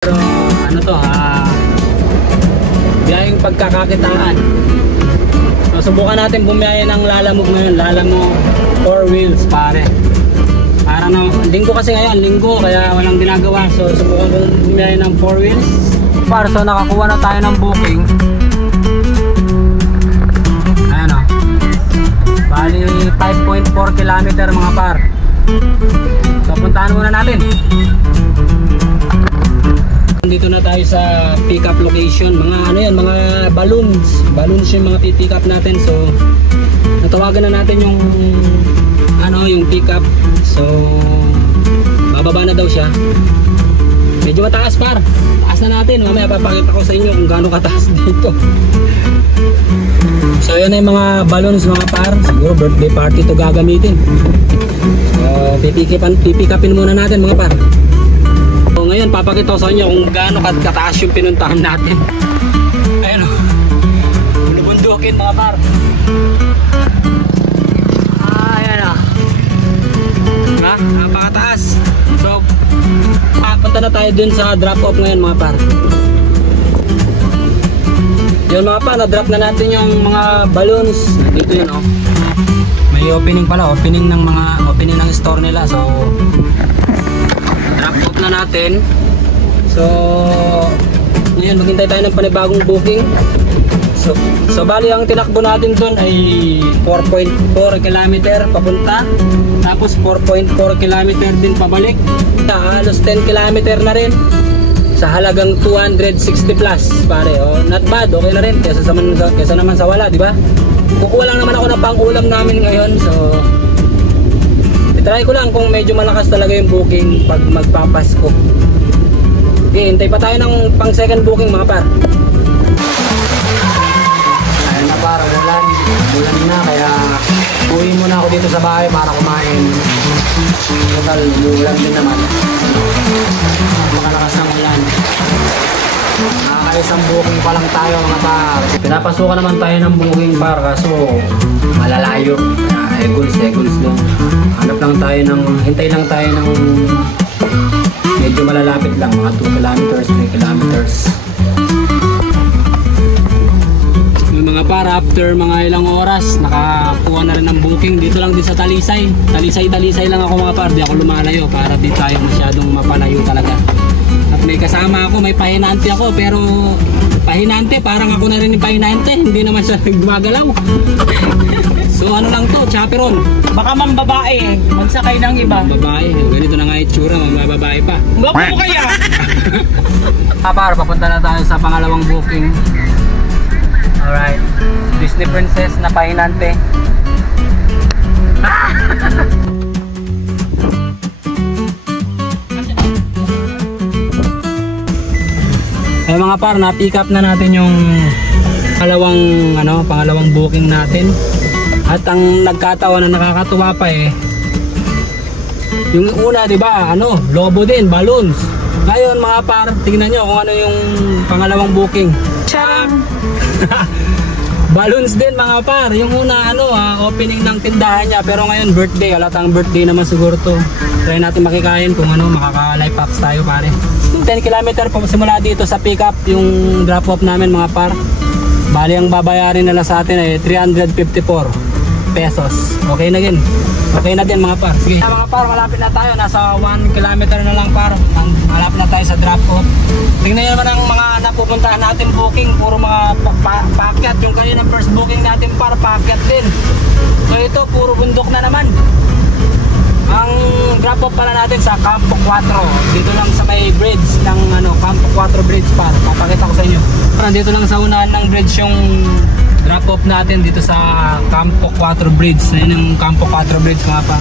Pero ano to biyayang pagkakakitaan. So subukan natin bumiyaya ng lalamog ngayon. Lalamog 4 wheels pare. Para na linggo kasi ngayon, linggo kaya walang ginagawa. So subukan kong bumiyaya ng 4 wheels. Para so nakakuha na tayo ng booking. Ayan o. Bali 5.4 kilometer mga par. So puntahan muna natin. Dito na tayo sa pick up location. Mga ano yan, mga balloons yung mga pick up natin. So natawagan na natin yung yung pick up. So bababa na daw siya. Medyo mataas par. Taas na natin. Mamaya papakita ko sa inyo kung gaano kataas dito. So yun na yung mga balloons mga par. Siguro birthday party to gagamitin. So pipick upin muna natin mga par. So ngayon papakita ko sa inyo kung gaano kataas yung pinuntahan natin. Ayun o, bulubundukin mga par. Ayan o, napakataas. So punta na tayo dun sa drop off ngayon mga par. Yun mga par, na-drop na natin yung mga balloons. Dito yun o, may opening pala, opening ng store nila. So drop off na natin. So ngayon maghintay tayo ng panibagong booking. So bali ang tinakbo natin dun ay 4.4 km papunta, tapos 4.4 km din pabalik. Halos 10 km na rin sa halagang 260 plus pare. Not bad, okay na rin kesa naman sa wala, di ba? Kukuha lang naman ako ng pang-ulam namin ngayon. So try ko lang kung medyo malakas talaga yung booking pag magpapasko. Okay, hintay pa tayo ng pang second booking mga par. Ayun na par, ulan na, kaya uwi muna ako dito sa bahay para kumain. Total, ulan din naman. Makalakas ng ulan. Nakakaisang booking pa lang tayo mga par. Pinapasukan naman tayo ng booking par kaso malalayo. Eguls lang. Hanap lang tayo hintay lang tayo ng medyo malalapit lang, mga 2 kilometers, 3 kilometers. Yung mga para after mga ilang oras nakakuha na rin ng booking dito lang din sa Talisay. Talisay lang ako mga par, di ako lumalayo para di tayo masyadong mapalayo talaga. At may kasama ako, may pahinante ako, pero pahinante parang ako na rin yung pahinante, hindi naman siya gumagalaw. So ano lang to, chaperon. Baka mambabae, magsakay ng iba. Babae, ganito na nga itsura, mambabae pa. Baka mo kaya? Par, papunta na tayo sa pangalawang booking. Alright, Disney Princess na pahinante. Ay mga par, na-pick up na natin yung pangalawang booking natin. At ang nagkatawa na nakakatuwa pa yung una, di ba, lobo din, balloons. Ngayon mga par, tingnan nyo kung ano yung pangalawang booking. Charang! Balloons din mga par. Yung una opening ng tindahan niya, pero ngayon birthday, alatang birthday naman siguro to. Try natin makikain kung makaka-life ups tayo pare. 10 km pa simula dito sa pick up yung drop off namin mga par. Bali ang babayarin nila sa atin ay 354 pesos. Okay na din. Okay na din mga par. Sige. Mga par, malapit na tayo. Nasa 1 kilometer na lang par. Malapit na tayo sa drop off. Tingnan nyo naman ang mga napupuntahan natin booking. Puro mga paakyat. Yung kanina first booking natin par, paakyat din. So ito, puro bundok na naman. Ang drop off pala natin sa Campo 4. Dito lang sa may bridge ng Campo 4 bridge par. Papakita ko sa inyo. Dito lang sa unahan ng bridge yung drop off natin dito sa Campo 4 bridge. Ayun yung Campo 4 bridge mga par.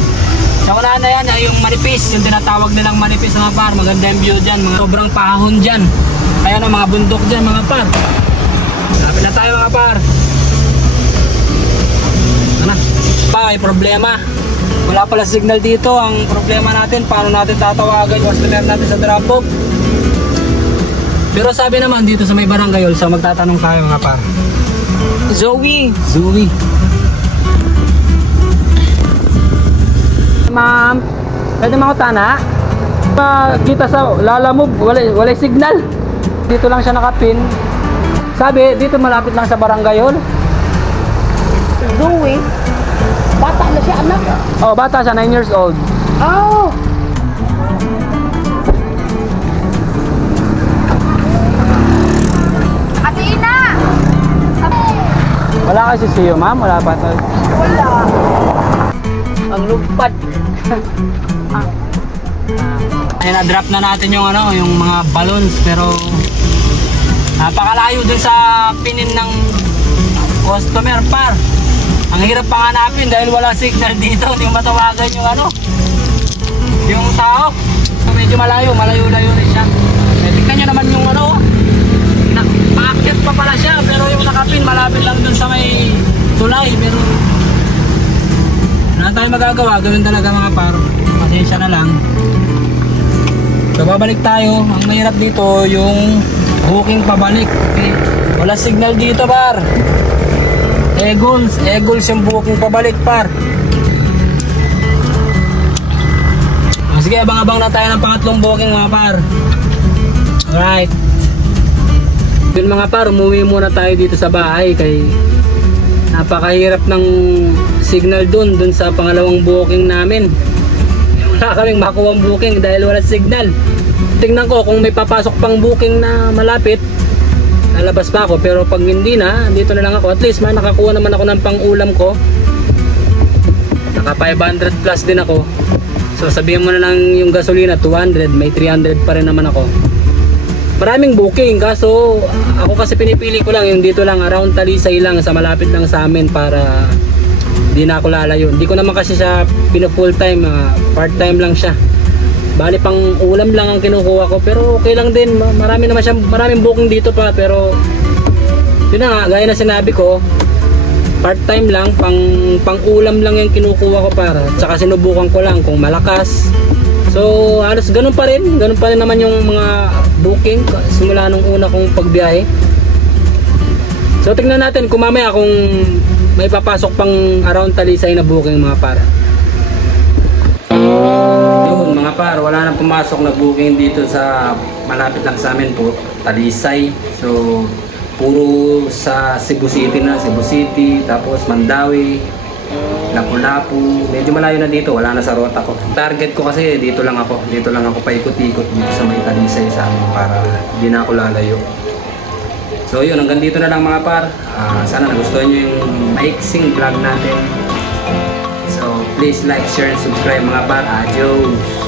Sa unahan na yan ay yung manipis, yung tinatawag nilang manipis mga par. Maganda yung view dyan, mga sobrang pahon dyan. Kaya mga bundok dyan mga par. Lapit na tayo mga par. May problema. Wala pala signal dito. Ang problema natin, paano natin tatawagan yung customer natin sa drop off. Pero sabi naman dito sa may barangay hall, so magtatanong tayo mga par. Zoe. Ma'am, pwede makutana? Kita sa Lalamove, wala signal. Dito lang siya nakapin. Sabi, dito malapit lang sa barangay hall. Zoe, bata na siya anak. Oh, bata siya, 9 years old. Oh. Ate Ina! Wala kasi siyo, ma'am? Wala pa to. Wala. Ang lupad. Ay, na-drop na natin yung ano, yung mga balloons, pero napakalayo dun sa pinin ng customer, par. Ang hirap pang hanapin dahil wala signal dito, hindi matawagan yung ano, yung tao. Medyo malayo-layo rin siya. Eh, tingnan nyo naman yung ano, paakyat pa pala siya, pero yung nakapin malapit lang dun sa may tulay, pero wala tayong magagawa, gawin talaga mga par. Pasensya na lang. So babalik tayo. Ang mahirap dito yung booking pabalik. Okay. Wala signal dito, par. Eagles yung booking pabalik, par. Sige, abang-abang na tayo ng pangatlong booking mga par. Alright. Yun mga par, umuwi muna tayo dito sa bahay kay napakahirap ng signal dun sa pangalawang booking namin. Wala kaming makuha ang booking dahil wala signal. Tingnan ko kung may papasok pang booking na malapit, lalabas pa ako, pero pag hindi na, dito na lang ako. At least nakakuha naman ako ng pang-ulam ko. Naka 500 plus din ako. So sabihin mo na lang yung gasolina 200, may 300 pa rin naman ako. Maraming booking, kaso ako kasi pinipili ko lang yung dito lang, around Talisay lang, sa malapit lang sa amin para di na ako lalayo. Hindi ko naman kasi siya pina-full time, part time lang siya. Bali pang ulam lang ang kinukuha ko, pero okay lang din. Marami naman siya, maraming booking dito pa, pero yun na nga, gaya na sinabi ko, part time lang, pang ulam lang yung kinukuha ko para. Tsaka sinubukan ko lang kung malakas. So halos ganun pa rin naman yung mga booking simula nung una kong pagbiyahe. So tingnan natin kung mamaya kung may papasok pang around Talisay na booking mga par. Yun mga par, wala nang pumasok na booking dito sa malapit lang sa amin po, Talisay. So puro sa Cebu City na, Cebu City, tapos Mandawi, Lapu-Lapu. Medyo malayo na dito, wala na sa rota ko. Target ko kasi dito lang ako paikot-ikot dito sa may Talisay sa amin para di na ako lalayo. So yun, hanggang dito na lang mga par. Sana nagustuhan nyo yung maiksing vlog natin. So please like, share, and subscribe mga par. Adios!